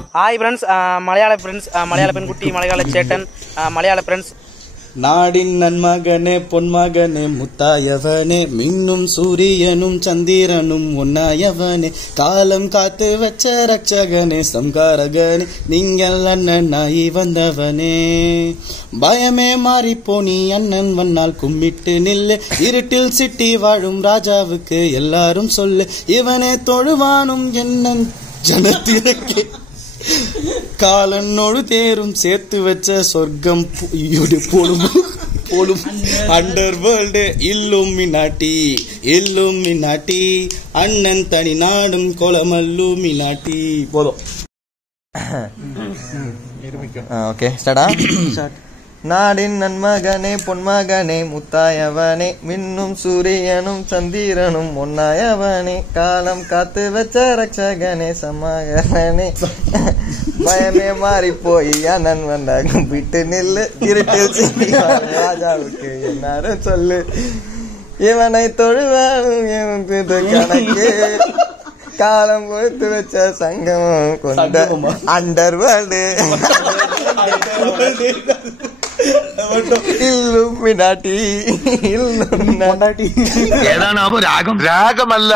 Hi friends, Malayalam Penkutti, Malayalam Chetan, Malayalam friends. நாடின் நன்மகனே பொன்மகனே முத்தாயவனே மின்னும் சூரியனும் சந்திரனும் ஒன்னாயவனே காலம் காத்து வச்ச ரட்சகனே சம்காரகனே நீங்கள் அண்ணனாயி வந்தவனே பயமே மாறிப்போ நீ அண்ணன் வண்ணால் கும்பிட்டு நில்லு இருட்டில் சிட்டி வாழும் ராஜாவுக்கு எல்லாரும் சொல்லு இவனே தொழுவானும் என்னன் ஜனத்திற்கே காலனோடு தேரும் சேர்த்து வச்ச சொர்க்கம் போலும் அண்டர் வேர்ல்டு இல்லுமினாட்டி அண்ணன் தனி நாடும் கொலமல்லுமினாட்டி போதும். Okay start. நாடின் நன்மகனே பொன்மகனே முத்தாயவனே மின்னும் சூரியனும் சந்திரனும் ஒன்னாயவனே காலம் காத்து வச்ச ரட்சகனே சமகனே பயமே மாறி போய் அண்ணன் வந்தாங்க விட்டு நில்லு இருட்டில் ராஜாவுக்கு எல்லாரும் சொல்லு இவனை தொழுவானும் கணக்கு காலம் கொடுத்து வச்ச சங்கமம் கொண்ட அண்டர் வேர்ல்டு രാഗമല്ല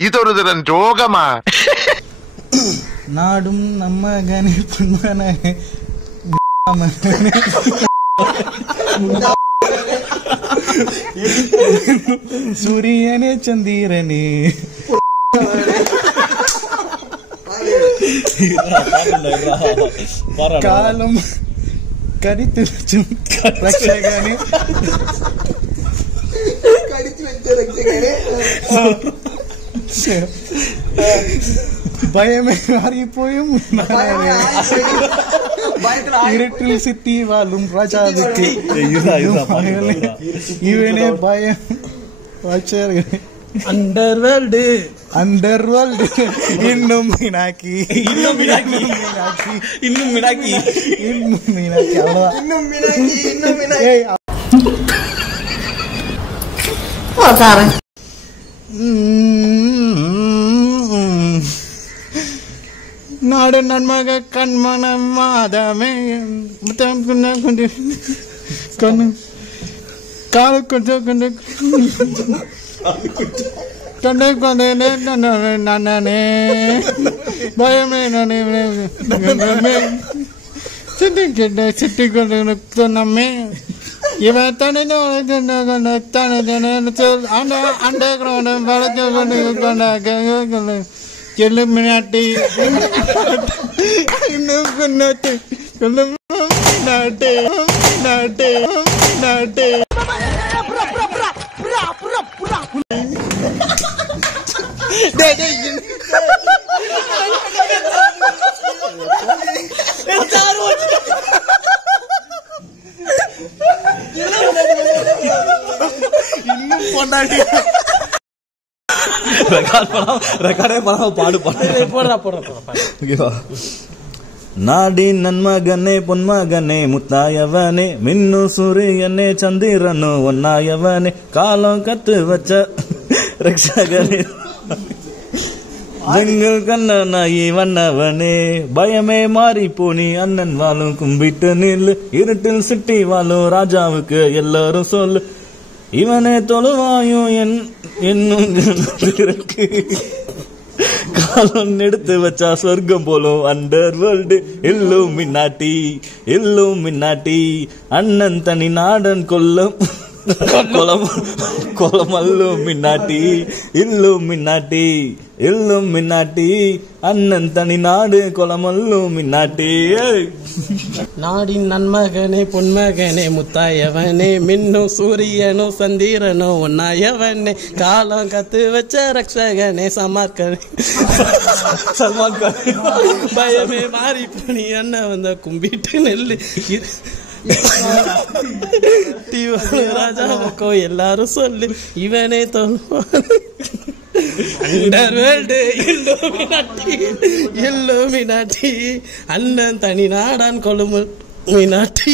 ഇതൊരു തരം രോഗമാ. നാടും നമ്മകനെ പൊന്മകനെ സൂര്യനെ ചന്ദ്രനെ കാലം കടിച്ചു വെച്ചും രക്ഷകനെ பயமே மாறிப்போயும் இருட்டில் சிட்டி வாழும் ராஜாவுக்கு இவனே பயம் அண்டர் வேர்ல்டு இன்னும் மீனாக்கி அவ்வளவுதான். நாடு நன்மக கண்மணம் மாதமே கால கொஞ்சம் கண்டே நானே பயமே சிட்டி கொண்டு நம்மே இவன் தனி அண்டை வளர்ச்சி கொண்டு Illuminati, நாடின் நன்மகனே பொன்மகனே முத்தாயவனே மின்னு சூரியனே சந்திரனோ ஒன்னாயவனே காலம் கத்து வச்ச ரட்சகனே ஜங்கல் கண்ணனாயி வண்ணவனே பயமே மாறி போனி அண்ணன் வாழும் கும்பிட்டு நில்லு இருட்டில் சிட்டி வாழும் ராஜாவுக்கு எல்லாரும் சொல்லு இவனே தொழுவாயும் என்னும் காலம் எடுத்து வச்சா சொர்க்கம் போலும் அண்டர் வேர்ல்டு இல்லுமினாட்டி அண்ணன் தனி நாடன் இல்லுமினாட்டி அண்ணன் தனி நாடு கொலமல்லுமினாட்டி. நாடின் நன்மகனே பொன்மகனே முத்தாயவனே மின்னும் சூரியனும் சந்திரனும் ஒன்னாயவனே காலம் கத்து வச்ச ரட்சகனே சல்மான் கான் பயமே மாறி பண்ணி அண்ணன் வந்த கும்பிட்டு நெல்லு ராஜாவுக்கோ எல்லாரும் சொல்லு இவனே இல்லுமினாட்டி அண்ணன் தனி நாடான் கொழும்பு மீனாட்டி.